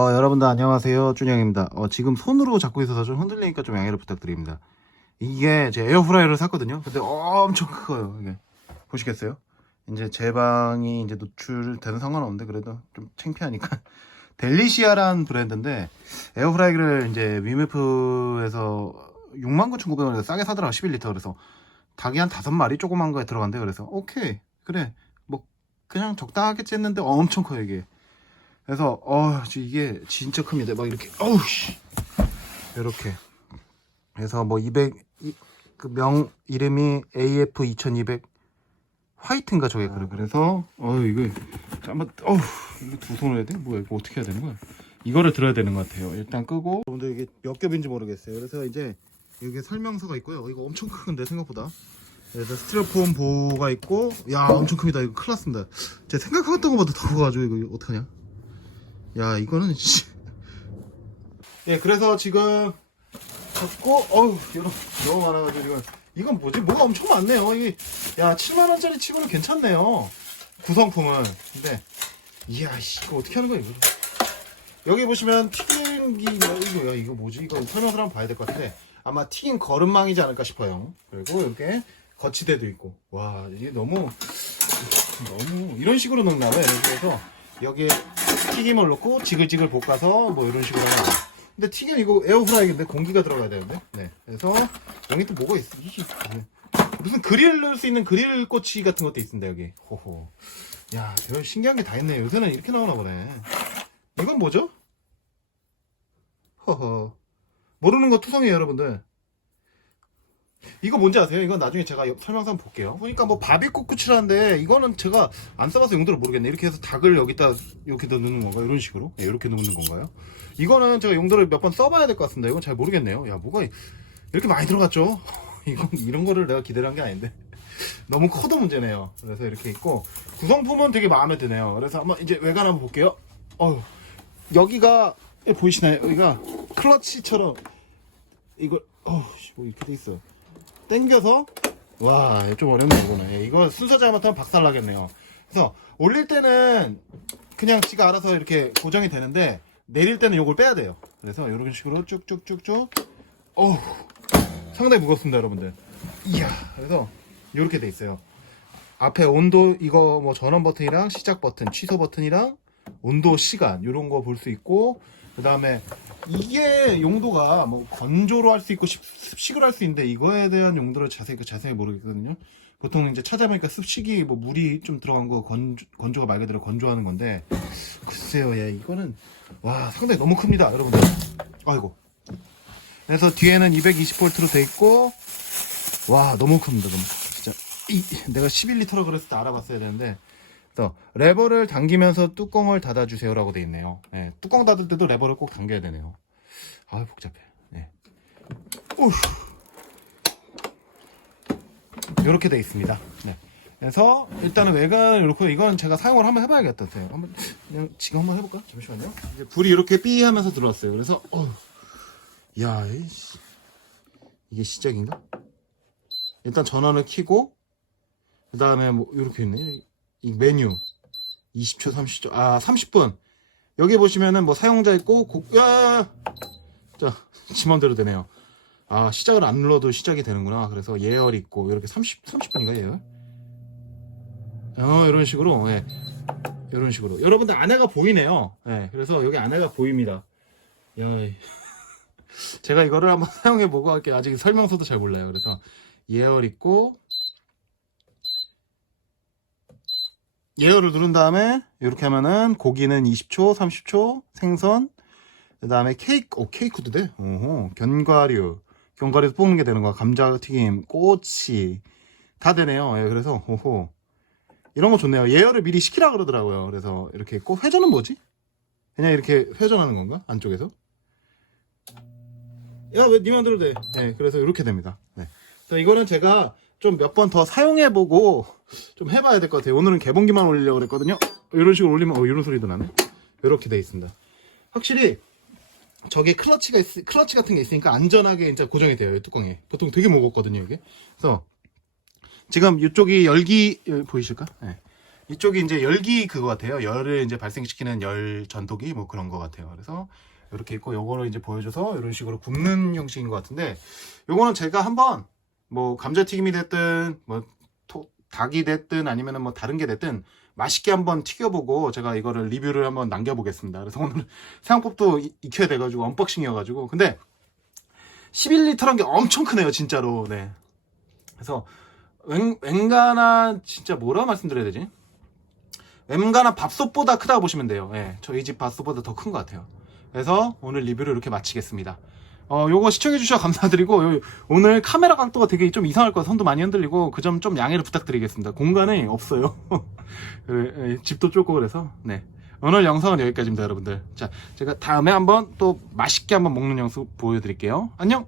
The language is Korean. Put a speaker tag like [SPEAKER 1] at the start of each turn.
[SPEAKER 1] 어, 여러분들 안녕하세요. 준영입니다. 어, 지금 손으로 잡고 있어서 좀 흔들리니까 좀 양해를 부탁드립니다. 이게 제 에어프라이어를 샀거든요. 근데 엄청 커요 이게. 보시겠어요? 이제 제 방이 이제 노출되는 상관없는데 그래도 좀 창피하니까. 델리시아라는 브랜드인데 에어프라이기를 이제 위메프에서 69,900원에 싸게 사더라고 11리터. 그래서 닭이 한 다섯 마리 조그만 거에 들어간대 그래서 오케이 그래. 뭐 그냥 적당하겠지 했는데 엄청 커요 이게 그래서 어 지- 이게 진짜 큽니다. 막 이렇게 어우 씨. 이렇게. 그래서 뭐 200 그 명 이름이 AF 2200 화이트인가 저게 그래 그래서 어 이거 한번 어우 이거 두 손으로 해야 돼? 뭐야 이거 어떻게 해야 되는 거야? 이거를 들어야 되는 것 같아요. 일단 끄고. 여러분들 이게 몇 겹인지 모르겠어요. 그래서 이제 여기 설명서가 있고요. 이거 엄청 큰데 생각보다. 그래서 스티로폼 보호가 있고 야 엄청 큽니다. 이거 큰일 났습니다. 제가 생각했던 것보다 더 커가지고 이거 어떡하냐 야 이거는 씨. 예 그래서 지금 잡고 어우 여러 너무 많아가지고 이건 이건 뭐지? 뭐가 엄청 많네요. 이게 야 7만원짜리 치고는 괜찮네요. 구성품은. 근데 이야 씨, 이거 어떻게 하는 거야 이거? 여기 보시면 튀김기 뭐 이거 야. 이거 뭐지? 이거 설명서를 한번 봐야 될 것 같은데. 아마 튀김 거름망이지 않을까 싶어요. 그리고 이렇게 거치대도 있고. 와 이게 너무 너무 이런 식으로 넣나 봐요 그래서 여기에 튀김을 넣고 지글지글 볶아서 뭐 이런 식으로 하나 근데 튀김 이거 에어프라이기인데 공기가 들어가야 되는데? 네. 그래서 여기 또 뭐가 있어? 이게 네. 무슨 그릴 넣을 수 있는 그릴 꼬치 같은 것도 있습니다 여기. 호호. 야별 신기한 게 다 있네. 요새는 이렇게 나오나 보네. 이건 뭐죠? 허허 모르는 거 투성이에요 여러분들 이거 뭔지 아세요? 이건 나중에 제가 옆- 설명서 한번 볼게요. 보니까 뭐 바비큐쿠치라는데 이거는 제가 안 써봐서 용도를 모르겠네. 이렇게 해서 닭을 여기다 이렇게 넣는 건가요? 이런 식으로? 예, 이렇게 넣는 건가요? 이거는 제가 용도를 몇 번 써봐야 될 것 같습니다. 이건 잘 모르겠네요. 야, 뭐가 이- 이렇게 많이 들어갔죠? 이건 이런 거를 내가 기대를 한 게 아닌데 너무 커도 문제네요. 그래서 이렇게 있고 구성품은 되게 마음에 드네요. 그래서 한번 이제 외관 한번 볼게요. 어휴, 여기가 예, 보이시나요? 여기가 클러치처럼 이걸 어우, 씨, 뭐 이렇게 돼 있어요. 땡겨서 와, 좀 어렵네 이거는. 예, 이거 순서 잘못하면 박살 나겠네요. 그래서 올릴 때는 그냥 지가 알아서 이렇게 고정이 되는데 내릴 때는 이걸 빼야 돼요. 그래서 이런 식으로 쭉쭉쭉쭉. 어우, 상당히 무겁습니다, 여러분들. 이야, 그래서 이렇게 돼 있어요. 앞에 온도 이거 뭐 전원 버튼이랑 시작 버튼, 취소 버튼이랑 온도 시간 이런 거 볼 수 있고 그 다음에 이게 용도가 뭐 건조로 할 수 있고 습- 습식으로 할수 있는데 이거에 대한 용도를 자세히 그 자세히 모르겠거든요. 보통 이제 찾아보니까 습식이 뭐 물이 좀 들어간 거 건조, 건조가 말 그대로 건조하는 건데 글쎄요, 예 이거는 와 상당히 너무 큽니다, 여러분들. 아이고. 그래서 뒤에는 220V로 돼 있고 와 너무 큽니다, 너무 진짜 이 내가 11리터라 그랬을 때 알아봤어야 되는데 그래서 레버를 당기면서 뚜껑을 닫아주세요 라고 돼 있네요. 네, 뚜껑 닫을 때도 레버를 꼭 당겨야 되네요. 아 복잡해. 네. 우후. 이렇게 돼 있습니다. 네. 그래서 일단은 외관을 이렇고 이건 제가 사용을 한번 해봐야겠다. 요 한번 그냥 지금 한번 해볼까? 잠시만요. 이제 불이 이렇게 삐 하면서 들어왔어요. 그래서 어, 야. 이게 시작인가? 일단 전원을 켜고 그 다음에 뭐 이렇게 있네. 이 메뉴. 20초 30초. 아 30분. 여기 보시면은 뭐 사용자 있고 고, 야! 자 지맘대로 되네요. 아 시작을 안 눌러도 시작이 되는구나. 그래서 예열 있고 이렇게 30 30분인가 예열? 어 이런 식으로 예. 이런 식으로. 여러분들 안에가 보이네요. 예 그래서 여기 안에가 보입니다. 야 이- 제가 이거를 한번 사용해 보고 할게요. 아직 설명서도 잘 몰라요. 그래서 예열 있고 예열을 누른 다음에 이렇게 하면은 고기는 20초, 30초, 생선, 그 다음에 케이크, 오 케이크도 돼? 오호, 견과류, 견과류 볶는 게 되는 거야. 감자튀김, 꼬치 다 되네요. 예, 그래서 오호 이런 거 좋네요. 예열을 미리 시키라 그러더라고요. 그래서 이렇게 꼭 회전은 뭐지? 그냥 이렇게 회전하는 건가? 안쪽에서? 야, 왜 니만 들어도 돼? 네, 그래서 이렇게 됩니다. 네. 그래서 이거는 제가 좀 몇 번 더 사용해보고 좀 해봐야 될 것 같아요. 오늘은 개봉기만 올리려고 그랬거든요. 이런 식으로 올리면 어 이런 소리도 나네. 이렇게 돼 있습니다. 확실히 저기 클러치가 있, 클러치 같은 게 있으니까 안전하게 이제 고정이 돼요. 이 뚜껑에. 보통 되게 무겁거든요, 이게. 그래서 지금 이쪽이 열기 여기 보이실까? 네. 이쪽이 이제 열기 그거 같아요. 열을 이제 발생시키는 열 전도기 뭐 그런 거 같아요. 그래서 이렇게 있고 요거를 이제 보여줘서 이런 식으로 굽는 형식인 것 같은데 요거는 제가 한번 뭐 감자튀김이 됐든 뭐 토- 닭이 됐든 아니면은 뭐 다른 게 됐든 맛있게 한번 튀겨보고 제가 이거를 리뷰를 한번 남겨보겠습니다. 그래서 오늘 이- 익혀야 돼가지고 언박싱이어가지고 근데 11리터란 게 엄청 크네요, 진짜로. 네. 그래서 웬, 웬간한 진짜 뭐라 말씀드려야 되지? 웬간한 밥솥보다 크다고 보시면 돼요. 예, 저희 집 밥솥보다 더 큰 것 같아요. 그래서 오늘 리뷰를 이렇게 마치겠습니다. 어, 요거 시청해주셔서 감사드리고, 요- 오늘 카메라 각도가 되게 좀 이상할 거라 손도 많이 흔들리고, 그 점 좀 양해를 부탁드리겠습니다. 공간이 없어요. 예, 집도 좁고 그래서, 네. 오늘 영상은 여기까지입니다, 여러분들. 자, 제가 다음에 한번 또 맛있게 한번 먹는 영상 보여드릴게요. 안녕!